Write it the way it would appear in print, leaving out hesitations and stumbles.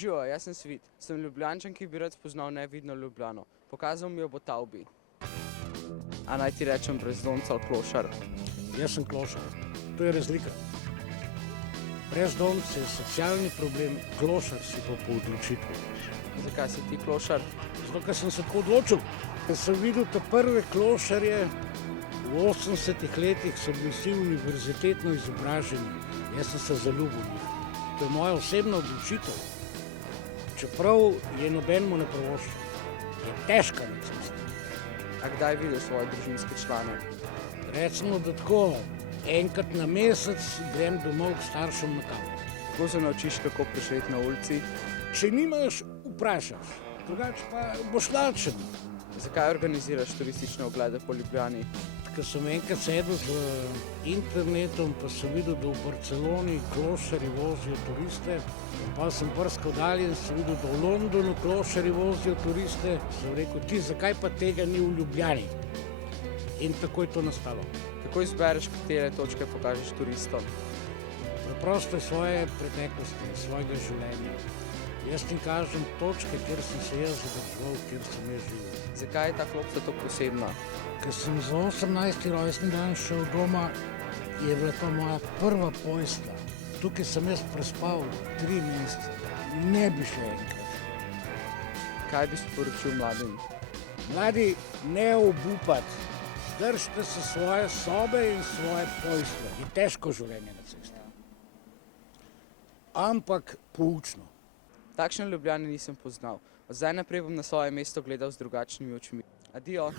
Živijo, jaz sem Svit. Sem Ljubljančan, ki bi rad spoznal nevidno Ljubljano. Pokazal mi jo bo Tavbi. A naj ti rečem brezdomca ali klošar? Jaz sem klošar. To je razlika. Brezdomec je socialni problem, klošar si pa po odločitvi. Zakaj si ti klošar? Zato, ker sem se tako odločil. Ker sem videl te prve klošarje v 80-ih letih, so bili vsi univerzitetno izobraženi. Jaz sem se zaljubil v njih. To je moja osebna odločitev. Čeprav je nobenemu ne privoščim. Je težka na cesti. A kdaj videl svoje družinske člane? Recimo, da tako, enkrat na mesec grem domov k staršem na kavo. Kako se naučiš, kako preživeti na ulici? Če nimaš, vprašaš. Drugače pa boš lačen. Zakaj organiziraš turistične oglede po Ljubljani? Ker sem enkrat sedel z internetom, pa sem videl, da v Barceloni klošarji vozijo turiste. Pa sem brskal dalje in sem videl, da v Londonu klošarji vozijo turiste. Sem rekel, ti zakaj pa tega ni v Ljubljani? In tako je to nastalo. Kako izbereš, katere točke pokažeš turistom? Preprosto je svoje preteklosti, svojega življenja. Jaz jim kažem točke, kjer sem se jaz zadržal, kjer sem jaz živel. Zakaj je ta klopca to posebna? Ker sem za 18. rojstni dan šel doma, je bila to moja prva pojsta. Tukaj sem jaz prespal 3 mesece. Ne bi še enkrat. Kaj bi sporočil mladim? Mladi, ne obupati. Držite se svoje sobe in svoje pojstva. Je težko življenje na cesti. Ampak poučno. Takšne Ljubljane nisem poznal. Od zdaj naprej bom na svoje mesto gledal z drugačnimi očmi. Adijo!